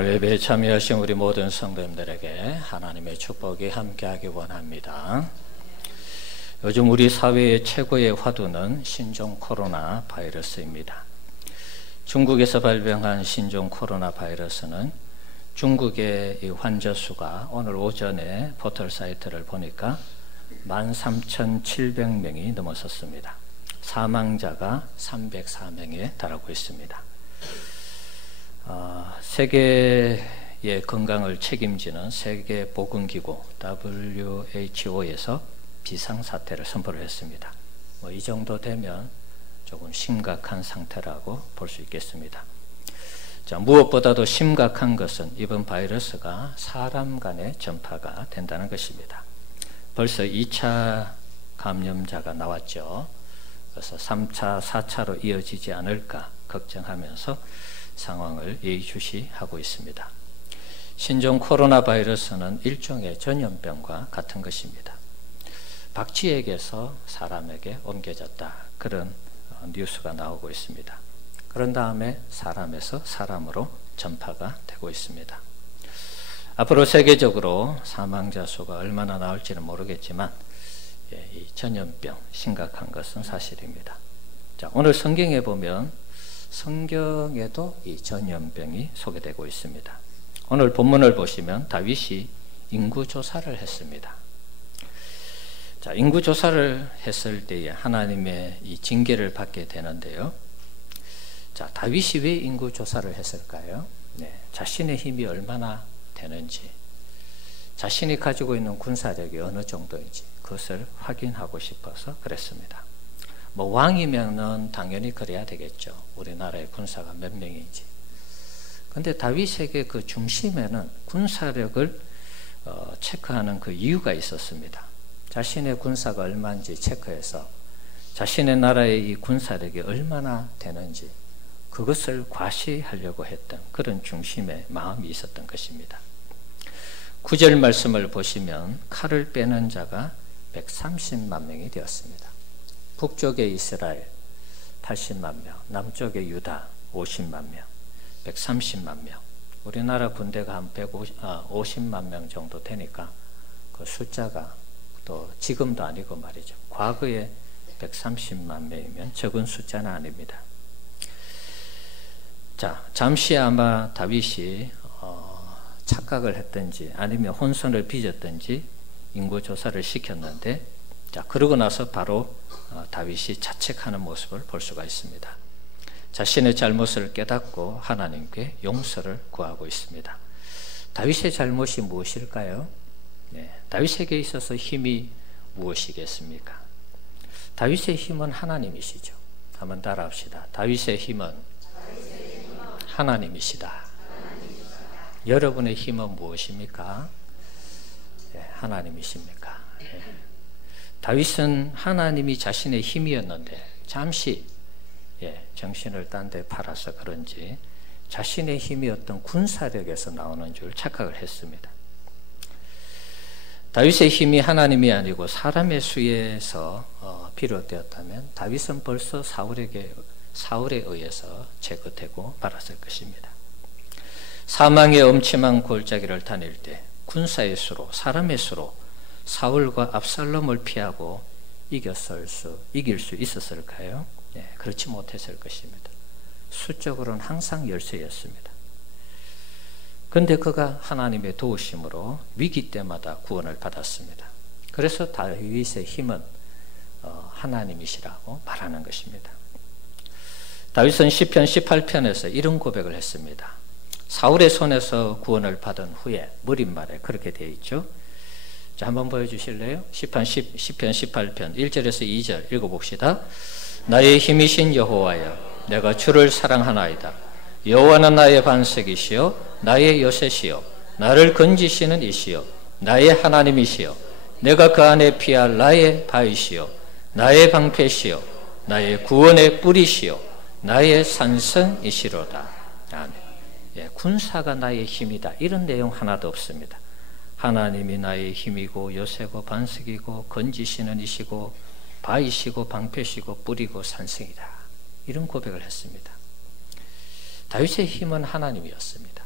오늘 예배에 참여하신 우리 모든 성도님들에게 하나님의 축복이 함께하기 원합니다. 요즘 우리 사회의 최고의 화두는 신종 코로나 바이러스입니다. 중국에서 발병한 신종 코로나 바이러스는 중국의 이 환자 수가 오늘 오전에 포털 사이트를 보니까 13,700명이 넘어섰습니다. 사망자가 304명에 달하고 있습니다. 세계의 건강을 책임지는 세계보건기구 WHO에서 비상사태를 선포를 했습니다. 이 정도 되면 조금 심각한 상태라고 볼 수 있겠습니다. 자, 무엇보다도 심각한 것은 이번 바이러스가 사람 간의 전파가 된다는 것입니다. 벌써 2차 감염자가 나왔죠. 그래서 3차, 4차로 이어지지 않을까 걱정하면서 상황을 예의주시하고 있습니다. 신종 코로나 바이러스는 일종의 전염병과 같은 것입니다. 박쥐에게서 사람에게 옮겨졌다, 그런 뉴스가 나오고 있습니다. 그런 다음에 사람에서 사람으로 전파가 되고 있습니다. 앞으로 세계적으로 사망자 수가 얼마나 나올지는 모르겠지만 이 전염병 심각한 것은 사실입니다. 자, 오늘 성경에 보면 성경에도 이 전염병이 소개되고 있습니다. 오늘 본문을 보시면 다윗이 인구조사를 했습니다. 자, 인구조사를 했을 때에 하나님의 이 징계를 받게 되는데요. 자, 다윗이 왜 인구조사를 했을까요? 자신의 힘이 얼마나 되는지, 자신이 가지고 있는 군사력이 어느 정도인지 그것을 확인하고 싶어서 그랬습니다. 왕이면은 당연히 그래야 되겠죠. 우리나라의 군사가 몇 명인지. 근데 다윗에게 그 중심에는 군사력을 체크하는 그 이유가 있었습니다. 자신의 군사가 얼마인지 체크해서 자신의 나라의 이 군사력이 얼마나 되는지 그것을 과시하려고 했던 그런 중심의 마음이 있었던 것입니다. 9절 말씀을 보시면 칼을 빼는 자가 130만 명이 되었습니다. 북쪽의 이스라엘 80만 명, 남쪽의 유다 50만 명, 130만 명. 우리나라 군대가 한 50만 명 정도 되니까 그 숫자가 또 지금도 아니고 말이죠. 과거에 130만 명이면 적은 숫자는 아닙니다. 자, 잠시 아마 다윗이 착각을 했든지 아니면 혼선을 빚었든지 인구조사를 시켰는데, 자, 그러고 나서 바로 다윗이 자책하는 모습을 볼 수가 있습니다. 자신의 잘못을 깨닫고 하나님께 용서를 구하고 있습니다. 다윗의 잘못이 무엇일까요? 다윗에게 있어서 힘이 무엇이겠습니까? 다윗의 힘은 하나님이시죠. 한번 따라합시다. 다윗의 힘은 하나님이시다. 여러분의 힘은 무엇입니까? 하나님이십니까? 다윗은 하나님이 자신의 힘이었는데 잠시 정신을 딴 데 팔아서 그런지 자신의 힘이 어떤 군사력에서 나오는 줄 착각을 했습니다. 다윗의 힘이 하나님이 아니고 사람의 수에서 비롯되었다면 다윗은 벌써 사울에 의해서 제거되고 말았을 것입니다. 사망의 엄침한 골짜기를 다닐 때 군사의 수로, 사람의 수로 사울과 압살롬을 피하고 이길 수 있었을까요? 그렇지 못했을 것입니다. 수적으로는 항상 열세였습니다. 그런데 그가 하나님의 도우심으로 위기 때마다 구원을 받았습니다. 그래서 다윗의 힘은 하나님이시라고 말하는 것입니다. 다윗은 시편 18편에서 이런 고백을 했습니다. 사울의 손에서 구원을 받은 후에, 무릇말에 그렇게 되어 있죠. 자, 한번 보여주실래요? 시편 18편 1절에서 2절 읽어봅시다. 나의 힘이신 여호와여, 내가 주를 사랑하나이다. 여호와는 나의 반석이시요 나의 요새시요 나를 건지시는 이시요 나의 하나님이시요 내가 그 안에 피할 나의 바위시요 나의 방패시요 나의 구원의 뿌리시요 나의 산성이시로다. 아멘. 군사가 나의 힘이다, 이런 내용 하나도 없습니다. 하나님이 나의 힘이고 요새고 반석이고 건지시는 이시고 바위시고 방패시고 뿌리고 산성이다, 이런 고백을 했습니다. 다윗의 힘은 하나님이었습니다.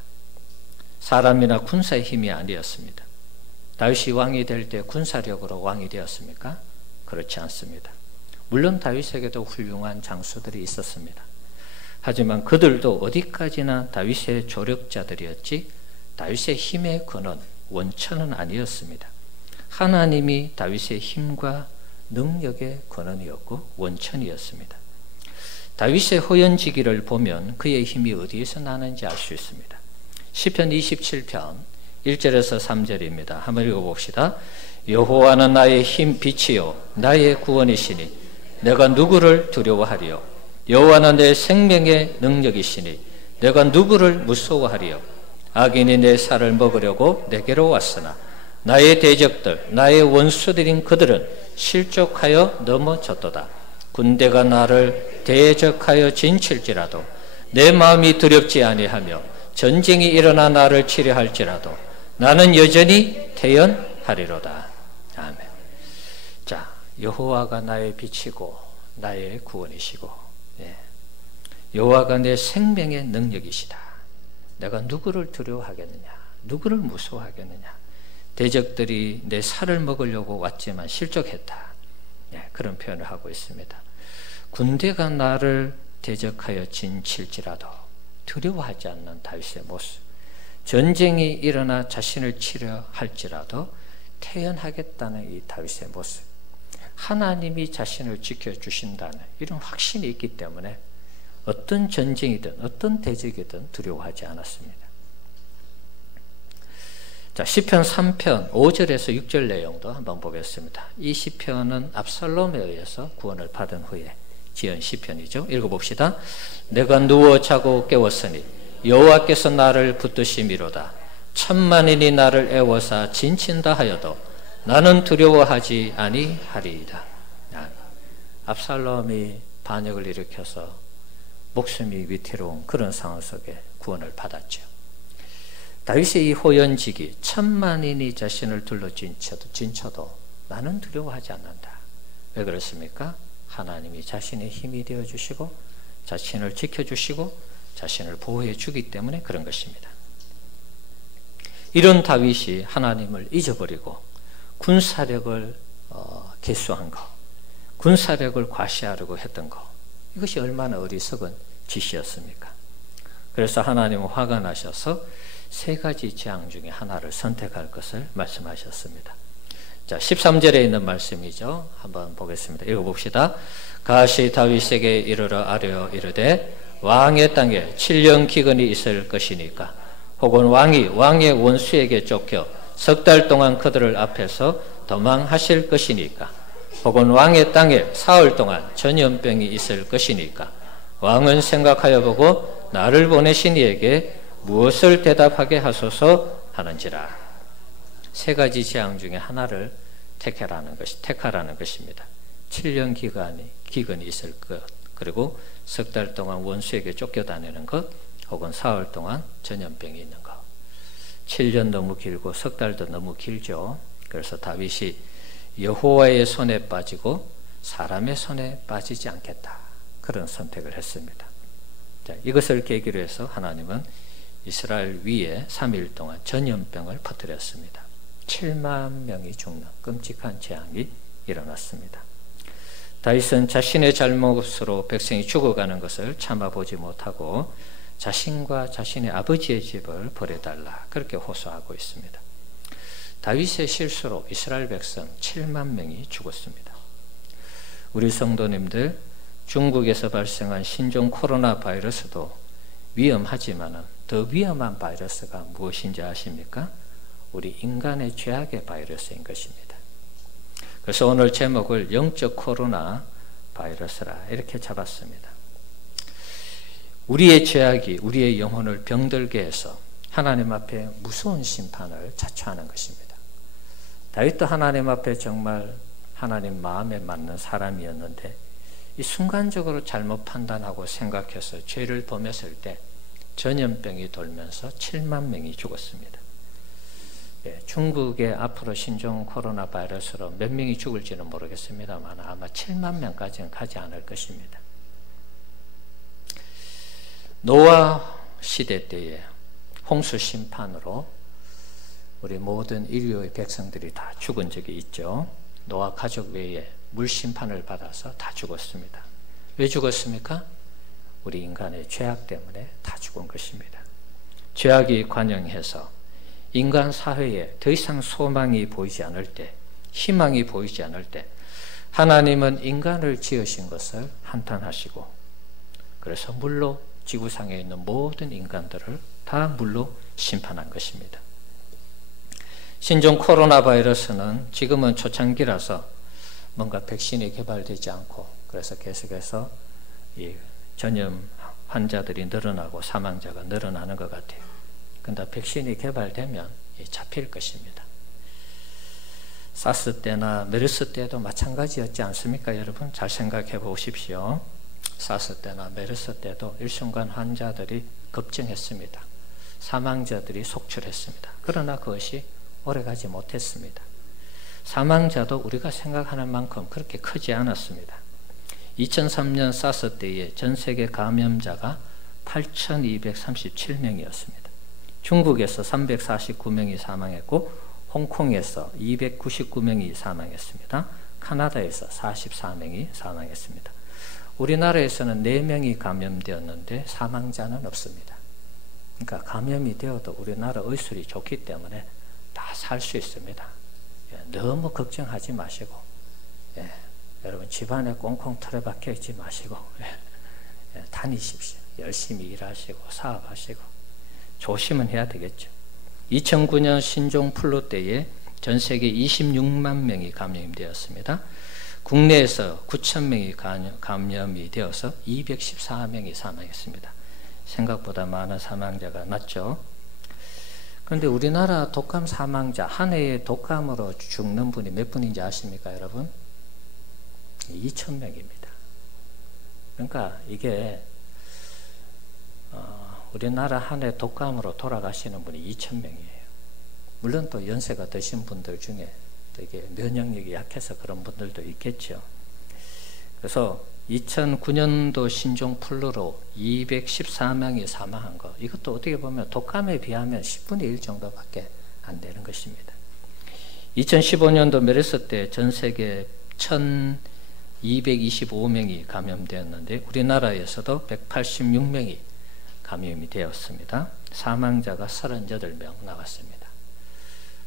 사람이나 군사의 힘이 아니었습니다. 다윗이 왕이 될 때 군사력으로 왕이 되었습니까? 그렇지 않습니다. 물론 다윗에게도 훌륭한 장수들이 있었습니다. 하지만 그들도 어디까지나 다윗의 조력자들이었지 다윗의 힘의 근원, 원천은 아니었습니다. 하나님이 다윗의 힘과 능력의 근원이었고 원천이었습니다. 다윗의 호연지기를 보면 그의 힘이 어디에서 나는지 알 수 있습니다. 시편 27편 1절에서 3절입니다. 한번 읽어봅시다. 여호와는 나의 힘 빛이요 나의 구원이시니 내가 누구를 두려워하리요. 여호와는 내 생명의 능력이시니 내가 누구를 무서워하리요. 악인이 내 살을 먹으려고 내게로 왔으나 나의 대적들 나의 원수들인 그들은 실족하여 넘어졌도다. 군대가 나를 대적하여 진칠지라도 내 마음이 두렵지 아니하며 전쟁이 일어나 나를 치려 할지라도 나는 여전히 태연하리로다. 아멘. 자, 여호와가 나의 빛이고 나의 구원이시고, 여호와가 내 생명의 능력이시다. 내가 누구를 두려워하겠느냐? 누구를 무서워하겠느냐? 대적들이 내 살을 먹으려고 왔지만 실족했다. 그런 표현을 하고 있습니다. 군대가 나를 대적하여 진칠지라도 두려워하지 않는 다윗의 모습. 전쟁이 일어나 자신을 치려 할지라도 태연하겠다는 이 다윗의 모습. 하나님이 자신을 지켜주신다는 이런 확신이 있기 때문에 어떤 전쟁이든 어떤 대적이든 두려워하지 않았습니다. 자, 시편 3편 5절에서 6절 내용도 한번 보겠습니다. 이 시편은 압살롬에 의해서 구원을 받은 후에 지은 시편이죠. 읽어봅시다. 내가 누워 자고 깨웠으니 여호와께서 나를 붙드심이로다. 천만인이 나를 애워사 진친다 하여도 나는 두려워하지 아니하리이다. 압살롬이 반역을 일으켜서 목숨이 위태로운 그런 상황 속에 구원을 받았죠. 다윗의 이 호연지기 천만인이 자신을 둘러 진쳐도 나는 두려워하지 않는다. 왜 그렇습니까? 하나님이 자신의 힘이 되어주시고 자신을 지켜주시고 자신을 보호해 주기 때문에 그런 것입니다. 이런 다윗이 하나님을 잊어버리고 군사력을 개수한 것, 군사력을 과시하려고 했던 것, 이것이 얼마나 어리석은 짓이었습니까? 그래서 하나님은 화가 나셔서 세 가지 재앙 중에 하나를 선택할 것을 말씀하셨습니다. 자, 13절에 있는 말씀이죠. 한번 보겠습니다. 읽어봅시다. 가시 다윗에게 이르러 아뢰어 이르되 왕의 땅에 7년 기근이 있을 것이니까 혹은 왕이 왕의 원수에게 쫓겨 석 달 동안 그들을 앞에서 도망하실 것이니까 혹은 왕의 땅에 사흘 동안 전염병이 있을 것이니까 왕은 생각하여 보고 나를 보내신 이에게 무엇을 대답하게 하소서 하는지라. 세 가지 재앙 중에 하나를 택하라는 것입니다. 7년 기근이 있을 것, 그리고 석 달 동안 원수에게 쫓겨다니는 것, 혹은 사흘 동안 전염병이 있는 것. 7년 너무 길고 석 달도 너무 길죠. 그래서 다윗이 여호와의 손에 빠지고 사람의 손에 빠지지 않겠다. 그런 선택을 했습니다. 자, 이것을 계기로 해서 하나님은 이스라엘 위에 3일 동안 전염병을 퍼뜨렸습니다. 7만 명이 죽는 끔찍한 재앙이 일어났습니다. 다윗은 자신의 잘못으로 백성이 죽어가는 것을 참아보지 못하고 자신과 자신의 아버지의 집을 버려달라 그렇게 호소하고 있습니다. 다윗의 실수로 이스라엘 백성 7만 명이 죽었습니다. 우리 성도님들, 중국에서 발생한 신종 코로나 바이러스도 위험하지만 더 위험한 바이러스가 무엇인지 아십니까? 우리 인간의 죄악의 바이러스인 것입니다. 그래서 오늘 제목을 영적 코로나 바이러스라 이렇게 잡았습니다. 우리의 죄악이 우리의 영혼을 병들게 해서 하나님 앞에 무서운 심판을 자초하는 것입니다. 다윗도 하나님 앞에 정말 하나님 마음에 맞는 사람이었는데 이 순간적으로 잘못 판단하고 생각해서 죄를 범했을 때 전염병이 돌면서 7만 명이 죽었습니다. 중국에 앞으로 신종 코로나 바이러스로 몇 명이 죽을지는 모르겠습니다만 아마 7만 명까지는 가지 않을 것입니다. 노아 시대 때에 홍수 심판으로 우리 모든 인류의 백성들이 다 죽은 적이 있죠. 노아 가족 외에 물 심판을 받아서 다 죽었습니다. 왜 죽었습니까? 우리 인간의 죄악 때문에 다 죽은 것입니다. 죄악이 관영해서 인간 사회에 더 이상 소망이 보이지 않을 때, 희망이 보이지 않을 때 하나님은 인간을 지으신 것을 한탄하시고, 그래서 물로 지구상에 있는 모든 인간들을 다 물로 심판한 것입니다. 신종 코로나 바이러스는 지금은 초창기라서 뭔가 백신이 개발되지 않고, 그래서 계속해서 이 전염 환자들이 늘어나고 사망자가 늘어나는 것 같아요. 근데 백신이 개발되면 잡힐 것입니다. 사스 때나 메르스 때도 마찬가지였지 않습니까? 여러분 잘 생각해 보십시오. 사스 때나 메르스 때도 일순간 환자들이 급증했습니다. 사망자들이 속출했습니다. 그러나 그것이 오래가지 못했습니다. 사망자도 우리가 생각하는 만큼 그렇게 크지 않았습니다. 2003년 사스 때에 전 세계 감염자가 8,237명이었습니다. 중국에서 349명이 사망했고 홍콩에서 299명이 사망했습니다. 카나다에서 44명이 사망했습니다. 우리나라에서는 4명이 감염되었는데 사망자는 없습니다. 그러니까 감염이 되어도 우리나라 의술이 좋기 때문에 다 살 수 있습니다. 너무 걱정하지 마시고, 여러분 집안에 꽁꽁 틀어박혀 있지 마시고, 다니십시오. 열심히 일하시고 사업하시고 조심은 해야 되겠죠. 2009년 신종 플루 때에 전 세계 26만 명이 감염되었습니다. 국내에서 9,000명이 감염이 되어서 214명이 사망했습니다. 생각보다 많은 사망자가 났죠. 그런데 우리나라 독감 사망자, 한 해에 독감으로 죽는 분이 몇 분인지 아십니까, 여러분? 2,000명입니다. 그러니까 이게 우리나라 한 해 독감으로 돌아가시는 분이 2,000명이에요. 물론 또 연세가 드신 분들 중에 되게 면역력이 약해서 그런 분들도 있겠죠. 그래서 2009년도 신종 플루로 214명이 사망한 거, 이것도 어떻게 보면 독감에 비하면 10분의 1 정도밖에 안 되는 것입니다. 2015년도 메르스 때 전 세계 1,225명이 감염되었는데 우리나라에서도 186명이 감염이 되었습니다. 사망자가 38명 나왔습니다.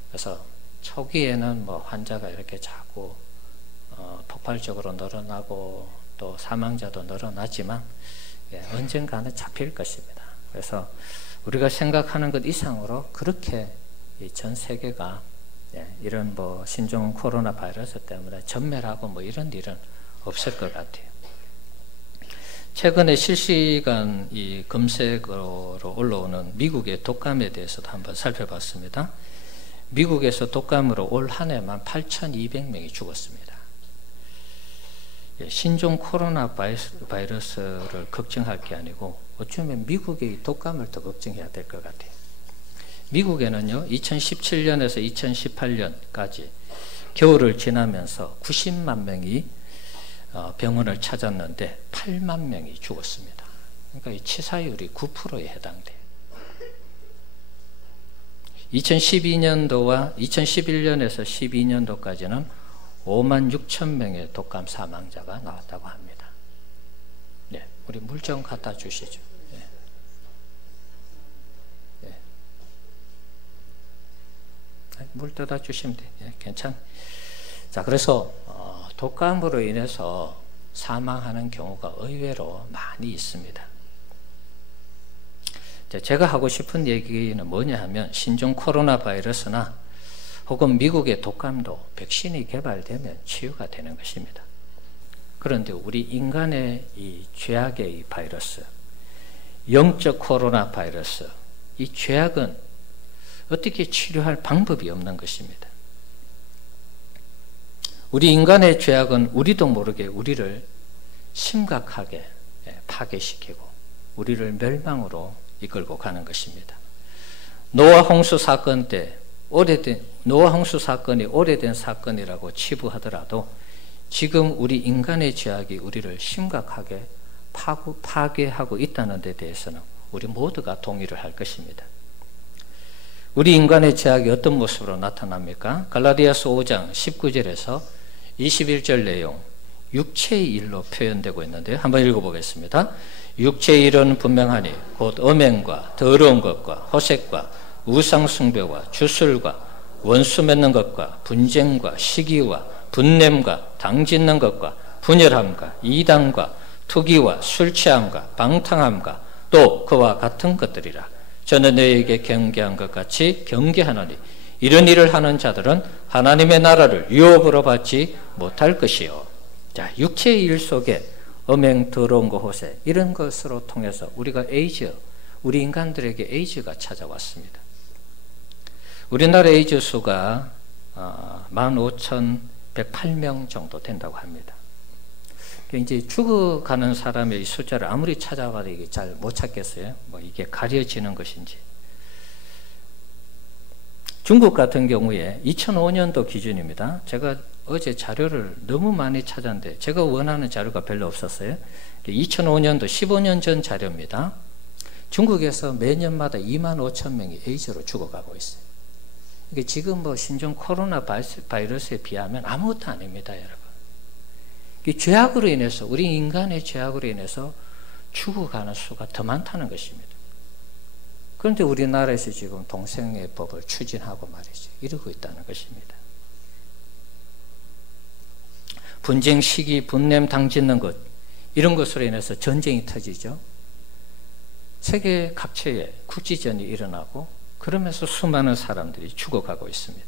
그래서 초기에는 뭐 환자가 이렇게 자꾸 폭발적으로 늘어나고 또 사망자도 늘어나지만 언젠가는 잡힐 것입니다. 그래서 우리가 생각하는 것 이상으로 그렇게 전 세계가 이런 뭐 신종 코로나 바이러스 때문에 전멸하고 뭐 이런 일은 없을 것 같아요. 최근에 실시간 이 검색어로 올라오는 미국의 독감에 대해서도 한번 살펴봤습니다. 미국에서 독감으로 올 한 해만 8,200명이 죽었습니다. 신종 코로나 바이러스를 걱정할 게 아니고 어쩌면 미국의 독감을 더 걱정해야 될 것 같아요. 미국에는요 2017년에서 2018년까지 겨울을 지나면서 90만 명이 병원을 찾았는데 8만 명이 죽었습니다. 그러니까 이 치사율이 9%에 해당돼요. 2012년도와 2011년에서 12년도까지는 5만 6천 명의 독감 사망자가 나왔다고 합니다. 네, 우리 물 좀 갖다 주시죠. 네. 네. 물 떠다 주시면 돼요. 네, 괜찮. 자, 그래서 독감으로 인해서 사망하는 경우가 의외로 많이 있습니다. 제가 하고 싶은 얘기는 뭐냐 하면 신종 코로나 바이러스나 혹은 미국의 독감도 백신이 개발되면 치유가 되는 것입니다. 그런데 우리 인간의 이 죄악의 이 바이러스, 영적 코로나 바이러스, 이 죄악은 어떻게 치료할 방법이 없는 것입니다. 우리 인간의 죄악은 우리도 모르게 우리를 심각하게 파괴시키고 우리를 멸망으로 이끌고 가는 것입니다. 노아 홍수 사건 때 노아 홍수 사건이 오래된 사건이라고 치부하더라도 지금 우리 인간의 죄악이 우리를 심각하게 파괴하고 있다는 데 대해서는 우리 모두가 동의를 할 것입니다. 우리 인간의 죄악이 어떤 모습으로 나타납니까? 갈라디아서 5장 19절에서 21절 내용 육체의 일로 표현되고 있는데요. 한번 읽어보겠습니다. 육체의 일은 분명하니 곧 음행과 더러운 것과 호색과 우상숭배와 주술과 원수 맺는 것과 분쟁과 시기와 분냄과 당짓는 것과 분열함과 이단과 투기와 술 취함과 방탕함과 또 그와 같은 것들이라. 저는 너희에게 경계한 것 같이 경계하노니 이런 일을 하는 자들은 하나님의 나라를 유업으로 받지 못할 것이요. 자, 육체의 일 속에 음행, 더러운 것, 호색 이런 것으로 통해서 우리 인간들에게 에이즈가 찾아왔습니다. 우리나라 에이즈 수가 15,108명 정도 된다고 합니다. 이제 죽어가는 사람의 숫자를 아무리 찾아봐도 이게 잘 못 찾겠어요. 뭐 이게 가려지는 것인지. 중국 같은 경우에 2005년도 기준입니다. 제가 어제 자료를 너무 많이 찾았는데 제가 원하는 자료가 별로 없었어요. 2005년도 15년 전 자료입니다. 중국에서 매년마다 25,000명이 에이즈로 죽어가고 있어요. 이게 지금 뭐 신종 코로나 바이러스에 비하면 아무것도 아닙니다, 여러분. 이 죄악으로 인해서, 우리 인간의 죄악으로 인해서 죽어가는 수가 더 많다는 것입니다. 그런데 우리나라에서 지금 동성애 법을 추진하고 말이죠. 이러고 있다는 것입니다. 분쟁, 시기, 분냄, 당짓는 것 이런 것으로 인해서 전쟁이 터지죠. 세계 각처에 국지전이 일어나고 그러면서 수많은 사람들이 죽어가고 있습니다.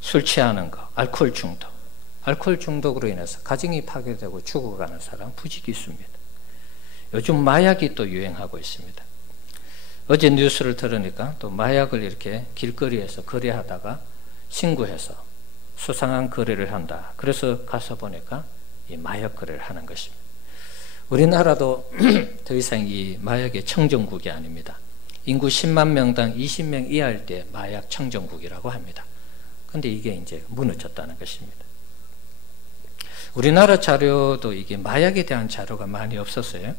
술 취하는 것, 알코올 중독. 알코올 중독으로 인해서 가정이 파괴되고 죽어가는 사람 부지기수입니다. 요즘 마약이 또 유행하고 있습니다. 어제 뉴스를 들으니까 또 마약을 이렇게 길거리에서 거래하다가 신고해서 수상한 거래를 한다. 그래서 가서 보니까 이 마약 거래를 하는 것입니다. 우리나라도 더 이상 이 마약의 청정국이 아닙니다. 인구 10만 명당 20명 이하일 때 마약 청정국이라고 합니다. 그런데 이게 이제 무너졌다는 것입니다. 우리나라 자료도 이게 마약에 대한 자료가 많이 없었어요.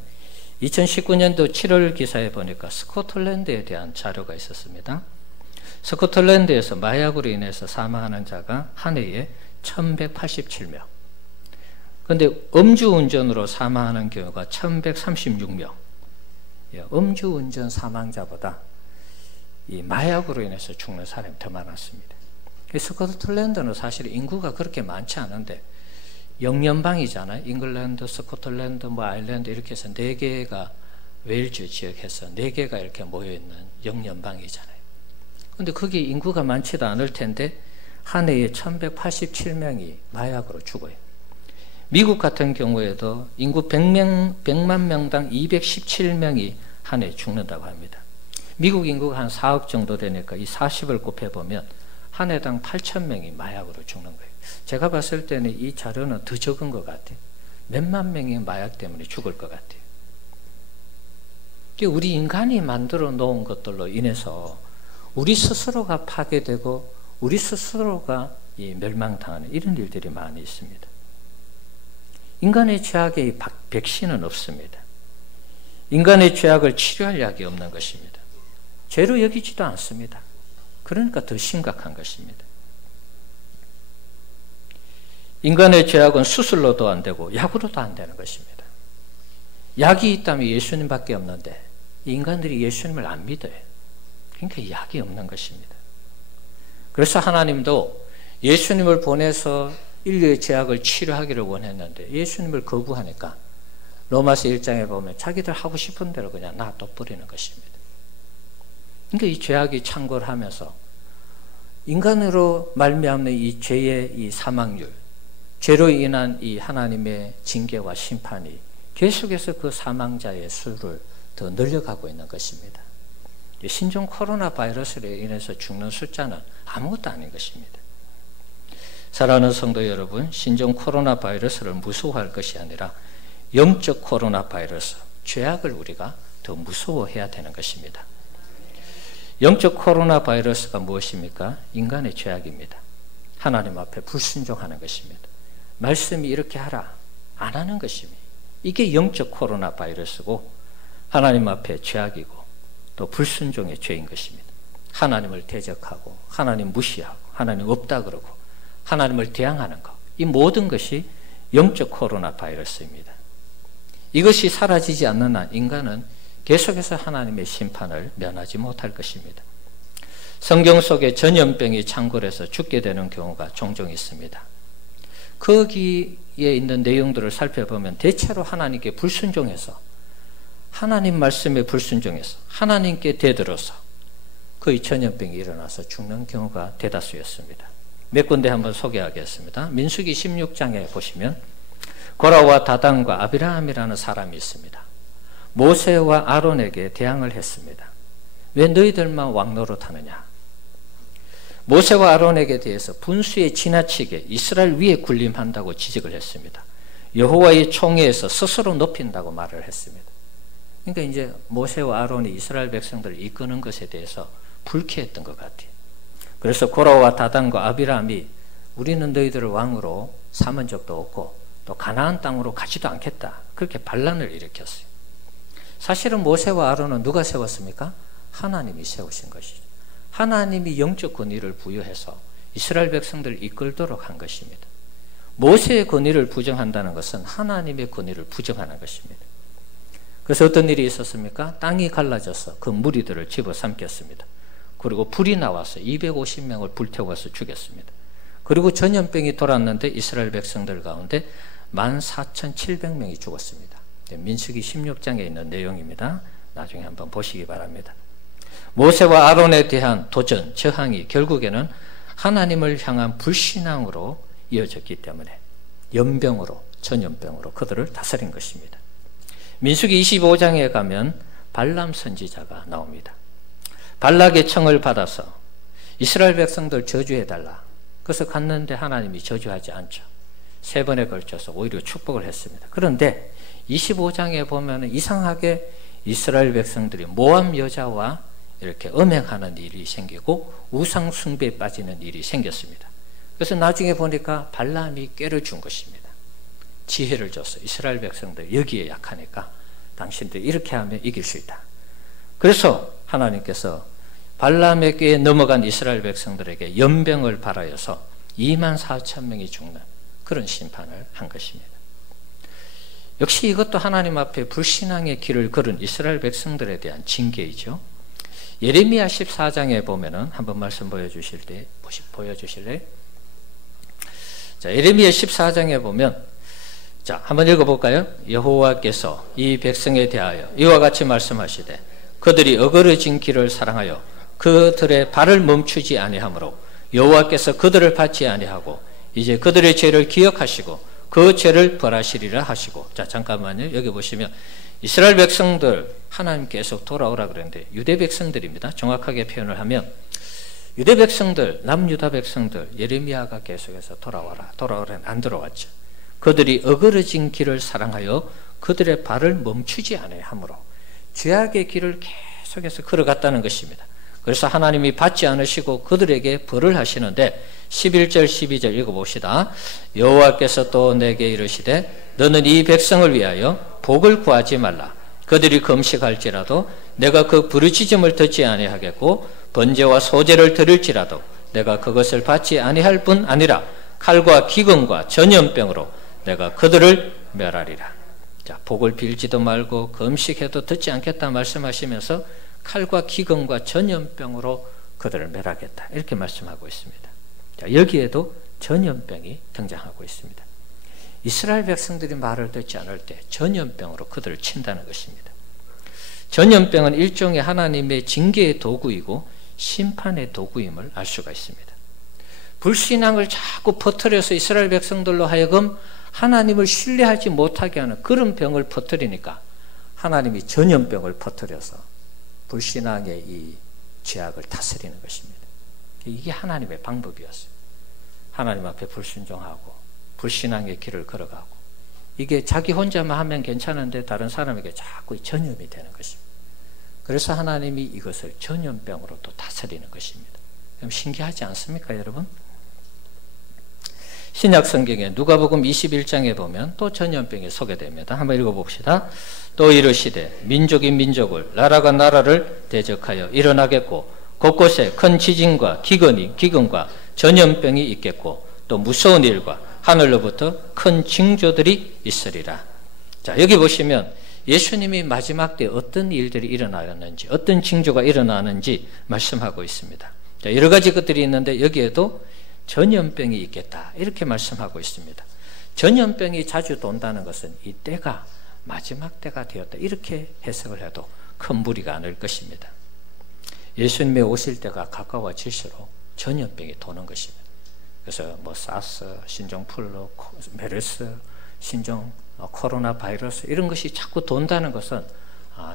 2019년도 7월 기사에 보니까 스코틀랜드에 대한 자료가 있었습니다. 스코틀랜드에서 마약으로 인해서 사망하는 자가 한 해에 1187명. 그런데 음주운전으로 사망하는 경우가 1136명. 음주운전 사망자보다 이 마약으로 인해서 죽는 사람이 더 많았습니다. 스코틀랜드는 사실 인구가 그렇게 많지 않은데 영연방이잖아요. 잉글랜드, 스코틀랜드, 아일랜드 이렇게 해서 4개가 웨일즈 지역에서 4개가 이렇게 모여있는 영연방이잖아요. 근데 거기 인구가 많지도 않을 텐데 한 해에 1187명이 마약으로 죽어요. 미국 같은 경우에도 인구 100만 명당 217명이 한 해 죽는다고 합니다. 미국 인구가 한 4억 정도 되니까 이 40을 곱해보면 한 해당 8,000명이 마약으로 죽는 거예요. 제가 봤을 때는 이 자료는 더 적은 것 같아요. 몇만 명이 마약 때문에 죽을 것 같아요. 우리 인간이 만들어 놓은 것들로 인해서 우리 스스로가 파괴되고 우리 스스로가 멸망당하는 이런 일들이 많이 있습니다. 인간의 죄악에 백신은 없습니다. 인간의 죄악을 치료할 약이 없는 것입니다. 죄로 여기지도 않습니다. 그러니까 더 심각한 것입니다. 인간의 죄악은 수술로도 안 되고 약으로도 안 되는 것입니다. 약이 있다면 예수님밖에 없는데 인간들이 예수님을 안 믿어요. 그러니까 약이 없는 것입니다. 그래서 하나님도 예수님을 보내서 인류의 죄악을 치료하기를 원했는데 예수님을 거부하니까 로마서 1장에 보면 자기들 하고 싶은 대로 그냥 놔둬버리는 것입니다. 그러니까 이 죄악이 창궐 하면서 인간으로 말미암는 이 죄의 이 사망률, 죄로 인한 이 하나님의 징계와 심판이 계속해서 그 사망자의 수를 더 늘려가고 있는 것입니다. 신종 코로나 바이러스로 인해서 죽는 숫자는 아무것도 아닌 것입니다. 사랑하는 성도 여러분, 신종 코로나 바이러스를 무서워할 것이 아니라 영적 코로나 바이러스, 죄악을 우리가 더 무서워해야 되는 것입니다. 영적 코로나 바이러스가 무엇입니까? 인간의 죄악입니다. 하나님 앞에 불순종하는 것입니다. 말씀이 이렇게 하라, 안 하는 것입니다. 이게 영적 코로나 바이러스고 하나님 앞에 죄악이고 또 불순종의 죄인 것입니다. 하나님을 대적하고 하나님 무시하고 하나님 없다 그러고 하나님을 대항하는 것, 이 모든 것이 영적 코로나 바이러스입니다. 이것이 사라지지 않는 한 인간은 계속해서 하나님의 심판을 면하지 못할 것입니다. 성경 속에 전염병이 창궐해서 죽게 되는 경우가 종종 있습니다. 거기에 있는 내용들을 살펴보면 대체로 하나님께 불순종해서, 하나님 말씀에 불순종해서 하나님께 대들어서 거의 전염병이 일어나서 죽는 경우가 대다수였습니다. 몇 군데 한번 소개하겠습니다. 민수기 16장에 보시면 고라와 다단과 아비라함이라는 사람이 있습니다. 모세와 아론에게 대항을 했습니다. 왜 너희들만 왕노릇하느냐? 모세와 아론에게 대해서 분수에 지나치게 이스라엘 위에 군림한다고 지적을 했습니다. 여호와의 총회에서 스스로 높인다고 말을 했습니다. 그러니까 이제 모세와 아론이 이스라엘 백성들을 이끄는 것에 대해서 불쾌했던 것 같아요. 그래서 고라와 다단과 아비람이 우리는 너희들을 왕으로 삼은 적도 없고 또 가나안 땅으로 가지도 않겠다, 그렇게 반란을 일으켰어요. 사실은 모세와 아론은 누가 세웠습니까? 하나님이 세우신 것이죠. 하나님이 영적 권위를 부여해서 이스라엘 백성들을 이끌도록 한 것입니다. 모세의 권위를 부정한다는 것은 하나님의 권위를 부정하는 것입니다. 그래서 어떤 일이 있었습니까? 땅이 갈라져서 그 무리들을 집어삼켰습니다. 그리고 불이 나와서 250명을 불태워서 죽였습니다. 그리고 전염병이 돌았는데 이스라엘 백성들 가운데 14,700명이 죽었습니다. 민수기 16장에 있는 내용입니다. 나중에 한번 보시기 바랍니다. 모세와 아론에 대한 도전, 저항이 결국에는 하나님을 향한 불신앙으로 이어졌기 때문에 연병으로, 전염병으로 그들을 다스린 것입니다. 민수기 25장에 가면 발람 선지자가 나옵니다. 발락의 청을 받아서 이스라엘 백성들 저주해달라. 그래서 갔는데 하나님이 저주하지 않죠. 3번에 걸쳐서 오히려 축복을 했습니다. 그런데 25장에 보면 이상하게 이스라엘 백성들이 모압 여자와 이렇게 음행하는 일이 생기고 우상 숭배에 빠지는 일이 생겼습니다. 그래서 나중에 보니까 발람이 꾀를 준 것입니다. 지혜를 줘서 이스라엘 백성들 여기에 약하니까 당신들 이렇게 하면 이길 수 있다. 그래서 하나님께서 발람의 꾀에 넘어간 이스라엘 백성들에게 연병을 발하여서 24,000명이 죽는 그런 심판을 한 것입니다. 역시 이것도 하나님 앞에 불신앙의 길을 걸은 이스라엘 백성들에 대한 징계이죠. 예레미야 14장에 보면은 한번 말씀 보여주실래요? 자, 예레미야 14장에 보면, 자, 한번 읽어볼까요? 여호와께서 이 백성에 대하여 이와 같이 말씀하시되 그들이 어그러진 길을 사랑하여 그들의 발을 멈추지 아니하므로 여호와께서 그들을 받지 아니하고 이제 그들의 죄를 기억하시고 그 죄를 벌하시리라 하시고. 자, 잠깐만요. 여기 보시면 이스라엘 백성들 하나님 계속 돌아오라 그랬는데 유대 백성들입니다. 정확하게 표현을 하면 유대 백성들, 남유다 백성들, 예레미야가 계속해서 돌아와라 안 들어왔죠. 그들이 어그러진 길을 사랑하여 그들의 발을 멈추지 아니하므로 죄악의 길을 계속해서 걸어갔다는 것입니다. 그래서 하나님이 받지 않으시고 그들에게 벌을 하시는데 11절 12절 읽어봅시다. 여호와께서 또 내게 이르시되 너는 이 백성을 위하여 복을 구하지 말라. 그들이 금식할지라도 내가 그 부르짖음을 듣지 아니하겠고 번제와 소제를 드릴지라도 내가 그것을 받지 아니할 뿐 아니라 칼과 기근과 전염병으로 내가 그들을 멸하리라. 자, 복을 빌지도 말고 금식해도 듣지 않겠다 말씀하시면서 칼과 기근과 전염병으로 그들을 멸하겠다, 이렇게 말씀하고 있습니다. 자, 여기에도 전염병이 등장하고 있습니다. 이스라엘 백성들이 말을 듣지 않을 때 전염병으로 그들을 친다는 것입니다. 전염병은 일종의 하나님의 징계의 도구이고 심판의 도구임을 알 수가 있습니다. 불신앙을 자꾸 퍼뜨려서 이스라엘 백성들로 하여금 하나님을 신뢰하지 못하게 하는 그런 병을 퍼뜨리니까 하나님이 전염병을 퍼뜨려서 불신앙의 이 죄악을 다스리는 것입니다. 이게 하나님의 방법이었어요. 하나님 앞에 불순종하고 불신앙의 길을 걸어가고, 이게 자기 혼자만 하면 괜찮은데 다른 사람에게 자꾸 전염이 되는 것입니다. 그래서 하나님이 이것을 전염병으로 또 다스리는 것입니다. 그럼 신기하지 않습니까, 여러분? 신약 성경에 누가복음 21장에 보면 또 전염병이 소개됩니다. 한번 읽어봅시다. 또 이르시되 민족이 민족을, 나라가 나라를 대적하여 일어나겠고 곳곳에 큰 지진과 기근과 전염병이 있겠고 또 무서운 일과 하늘로부터 큰 징조들이 있으리라. 자, 여기 보시면 예수님이 마지막 때 어떤 일들이 일어나는지, 어떤 징조가 일어나는지 말씀하고 있습니다. 자, 여러 가지 것들이 있는데 여기에도 전염병이 있겠다 이렇게 말씀하고 있습니다. 전염병이 자주 돈다는 것은 이 때가 마지막 때가 되었다 이렇게 해석을 해도 큰 무리가 아닐 것입니다. 예수님의 오실 때가 가까워질수록 전염병이 도는 것입니다. 그래서 뭐 사스, 신종플루, 메르스, 신종 코로나 바이러스 이런 것이 자꾸 돈다는 것은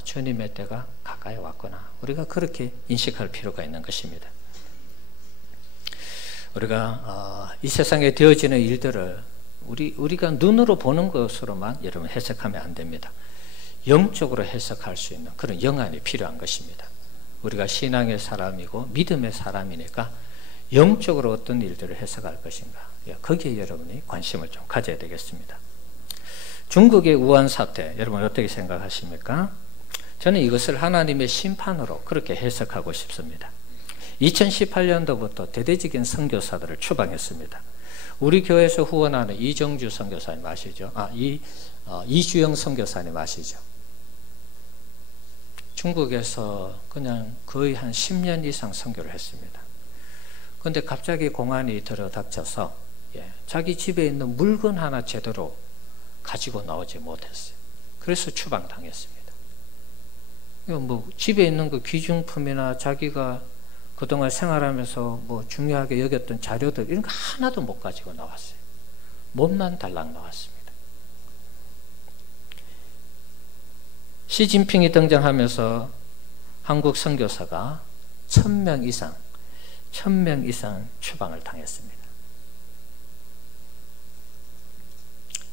주님의 때가 가까이 왔구나. 우리가 그렇게 인식할 필요가 있는 것입니다. 우리가 이 세상에 되어지는 일들을 우리가 눈으로 보는 것으로만 여러분 해석하면 안 됩니다. 영적으로 해석할 수 있는 그런 영안이 필요한 것입니다. 우리가 신앙의 사람이고 믿음의 사람이니까 영적으로 어떤 일들을 해석할 것인가, 거기에 여러분이 관심을 좀 가져야 되겠습니다. 중국의 우한 사태, 여러분 어떻게 생각하십니까? 저는 이것을 하나님의 심판으로 그렇게 해석하고 싶습니다. 2018년도부터 대대적인 선교사들을 추방했습니다. 우리 교회에서 후원하는 이정주 선교사님 아시죠? 이주영 선교사님 아시죠? 중국에서 그냥 거의 한 10년 이상 선교를 했습니다. 그런데 갑자기 공안이 들어닥쳐서 자기 집에 있는 물건 하나 제대로 가지고 나오지 못했어요. 그래서 추방당했습니다. 뭐 집에 있는 그 귀중품이나 자기가 그동안 생활하면서 뭐 중요하게 여겼던 자료들 이런 거 하나도 못 가지고 나왔어요. 몸만 달랑 나왔습니다. 시진핑이 등장하면서 한국 선교사가 1000명 이상 추방을 당했습니다.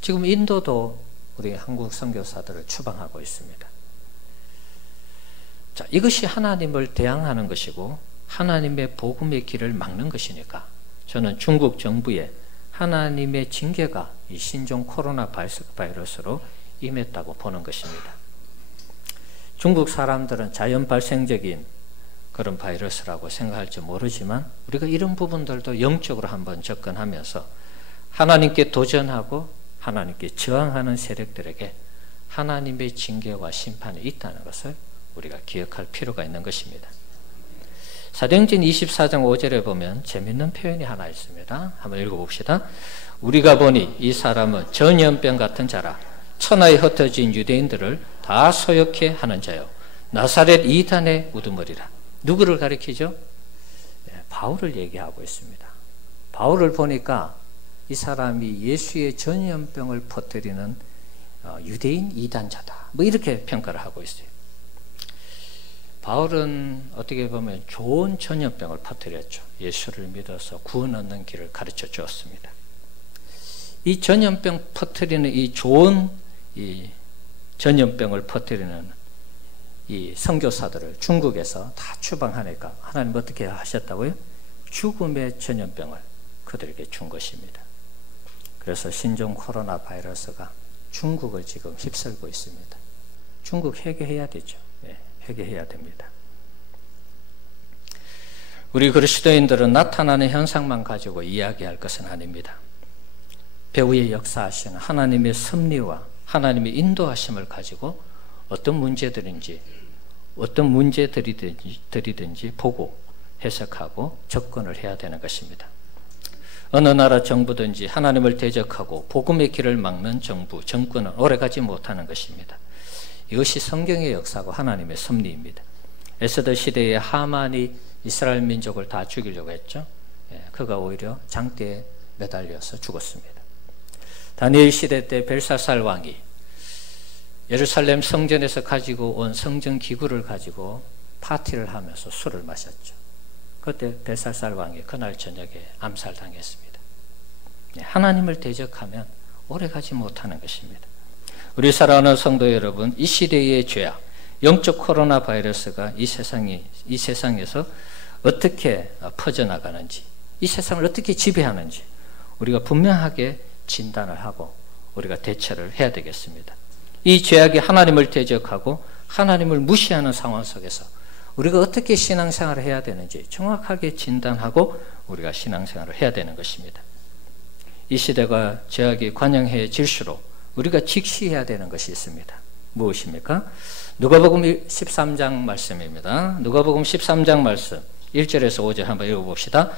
지금 인도도 우리 한국 선교사들을 추방하고 있습니다. 자, 이것이 하나님을 대항하는 것이고 하나님의 복음의 길을 막는 것이니까 저는 중국 정부에 하나님의 징계가 이 신종 코로나 바이러스로 임했다고 보는 것입니다. 중국 사람들은 자연 발생적인 그런 바이러스라고 생각할지 모르지만 우리가 이런 부분들도 영적으로 한번 접근하면서 하나님께 도전하고 하나님께 저항하는 세력들에게 하나님의 징계와 심판이 있다는 것을 우리가 기억할 필요가 있는 것입니다. 사도행전 24장 5절에 보면 재밌는 표현이 하나 있습니다. 한번 읽어봅시다. 우리가 보니 이 사람은 전염병 같은 자라 천하에 흩어진 유대인들을 다 소욕해 하는 자요 나사렛 이단의 우두머리라. 누구를 가리키죠? 바울을 얘기하고 있습니다. 바울을 보니까 이 사람이 예수의 전염병을 퍼뜨리는 유대인 이단자다. 뭐 이렇게 평가를 하고 있어요. 바울은 어떻게 보면 좋은 전염병을 퍼뜨렸죠. 예수를 믿어서 구원 얻는 길을 가르쳐 주었습니다. 이 전염병 퍼뜨리는 이 좋은 이 전염병을 퍼뜨리는 이 선교사들을 중국에서 다 추방하니까 하나님 어떻게 하셨다고요? 죽음의 전염병을 그들에게 준 것입니다. 그래서 신종 코로나 바이러스가 중국을 지금 휩쓸고 있습니다. 중국 회개해야 되죠. 회개해야 됩니다. 우리 그리스도인들은 나타나는 현상만 가지고 이야기할 것은 아닙니다. 배후에 역사하시는 하나님의 섭리와 하나님의 인도하심을 가지고 어떤 문제들이든지 보고 해석하고 접근을 해야 되는 것입니다. 어느 나라 정부든지 하나님을 대적하고 복음의 길을 막는 정부, 정권은 오래가지 못하는 것입니다. 이것이 성경의 역사고 하나님의 섭리입니다. 에스더 시대에 하만이 이스라엘 민족을 다 죽이려고 했죠. 그가 오히려 장대에 매달려서 죽었습니다. 다니엘 시대 때 벨사살 왕이 예루살렘 성전에서 가지고 온 성전 기구를 가지고 파티를 하면서 술을 마셨죠. 그때 벨사살 왕이 그날 저녁에 암살당했습니다. 하나님을 대적하면 오래가지 못하는 것입니다. 우리 사랑하는 성도 여러분, 이 시대의 죄악, 영적 코로나 바이러스가 이 세상에서 어떻게 퍼져나가는지, 이 세상을 어떻게 지배하는지 우리가 분명하게 진단을 하고 우리가 대처를 해야 되겠습니다. 이 죄악이 하나님을 대적하고 하나님을 무시하는 상황 속에서 우리가 어떻게 신앙생활을 해야 되는지 정확하게 진단하고 우리가 신앙생활을 해야 되는 것입니다. 이 시대가 죄악이 관영해질수록 우리가 직시해야 되는 것이 있습니다. 무엇입니까? 누가복음 13장 말씀입니다. 누가복음 13장 말씀 1절에서 5절 한번 읽어봅시다.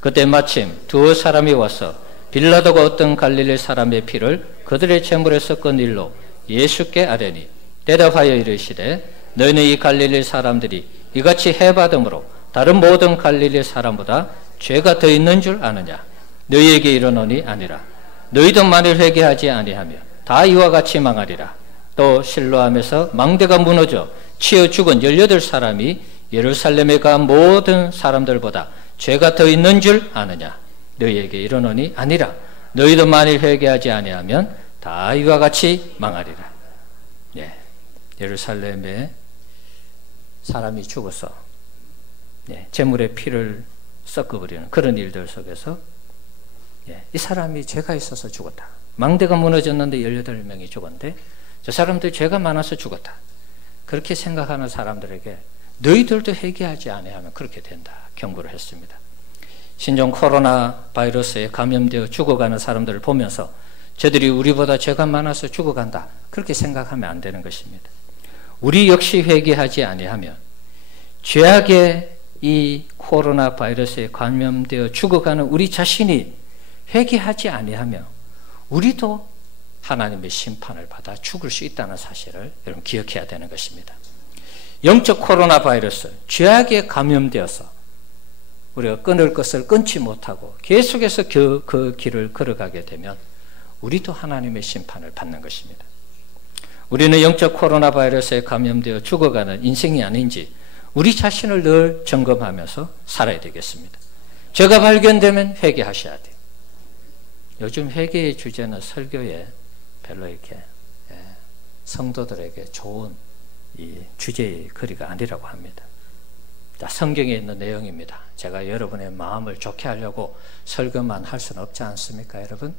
그때 마침 두 사람이 와서 빌라도가 어떤 갈릴리 사람의 피를 그들의 제물에 섞은 일로 예수께 아뢰니 대답하여 이르시되 너희는 이 갈릴리 사람들이 이같이 해받음으로 다른 모든 갈릴리 사람보다 죄가 더 있는 줄 아느냐? 너희에게 이르노니 아니라. 너희도 만일 회개하지 아니하며 다 이와 같이 망하리라. 또 실로암에서 망대가 무너져 치어 죽은 18사람이 예루살렘에 간 모든 사람들보다 죄가 더 있는 줄 아느냐? 너희에게 이르노니 아니라. 너희도 만일 회개하지 아니하면 다 이와 같이 망하리라. 예, 예루살렘에 사람이 죽어서 제물의 피를 섞어버리는 그런 일들 속에서 이 사람이 죄가 있어서 죽었다. 망대가 무너졌는데 18명이 죽었는데 저 사람들 죄가 많아서 죽었다. 그렇게 생각하는 사람들에게 너희들도 회개하지 아니하면 그렇게 된다. 경고를 했습니다. 신종 코로나 바이러스에 감염되어 죽어가는 사람들을 보면서 저들이 우리보다 죄가 많아서 죽어간다. 그렇게 생각하면 안 되는 것입니다. 우리 역시 회개하지 아니하면 죄악의 이 코로나 바이러스에 감염되어 죽어가는 우리 자신이 회개하지 아니하며 우리도 하나님의 심판을 받아 죽을 수 있다는 사실을 여러분 기억해야 되는 것입니다. 영적 코로나 바이러스, 죄악에 감염되어서 우리가 끊을 것을 끊지 못하고 계속해서 그 길을 걸어가게 되면 우리도 하나님의 심판을 받는 것입니다. 우리는 영적 코로나 바이러스에 감염되어 죽어가는 인생이 아닌지 우리 자신을 늘 점검하면서 살아야 되겠습니다. 죄가 발견되면 회개하셔야 돼요. 요즘 회개의 주제는 설교에 별로 이렇게 성도들에게 좋은 이 주제의 거리가 아니라고 합니다. 자, 성경에 있는 내용입니다. 제가 여러분의 마음을 좋게 하려고 설교만 할 수는 없지 않습니까, 여러분?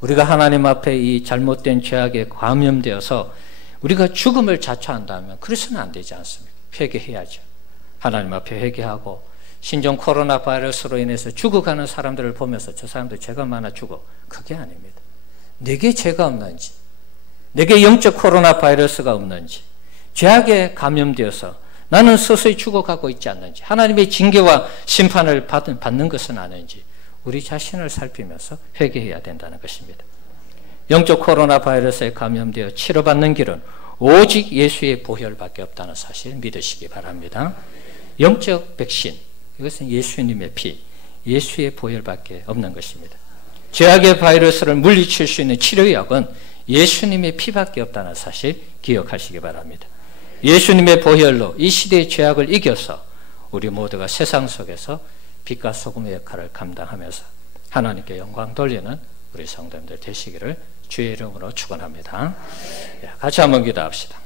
우리가 하나님 앞에 이 잘못된 죄악에 감염되어서 우리가 죽음을 자초한다면 그래서는 안 되지 않습니까? 회개해야죠. 하나님 앞에 회개하고 신종 코로나 바이러스로 인해서 죽어가는 사람들을 보면서 저 사람들 죄가 많아 죽어. 그게 아닙니다. 내게 죄가 없는지, 내게 영적 코로나 바이러스가 없는지, 죄악에 감염되어서 나는 서서히 죽어가고 있지 않는지, 하나님의 징계와 심판을 받는 것은 아닌지 우리 자신을 살피면서 회개해야 된다는 것입니다. 영적 코로나 바이러스에 감염되어 치료받는 길은 오직 예수의 보혈밖에 없다는 사실 믿으시기 바랍니다. 영적 백신, 이것은 예수님의 피, 예수의 보혈밖에 없는 것입니다. 죄악의 바이러스를 물리칠 수 있는 치료약은 예수님의 피밖에 없다는 사실 기억하시기 바랍니다. 예수님의 보혈로 이 시대의 죄악을 이겨서 우리 모두가 세상 속에서 빛과 소금의 역할을 감당하면서 하나님께 영광 돌리는 우리 성도님들 되시기를 주의 이름으로 축원합니다. 같이 한번 기도합시다.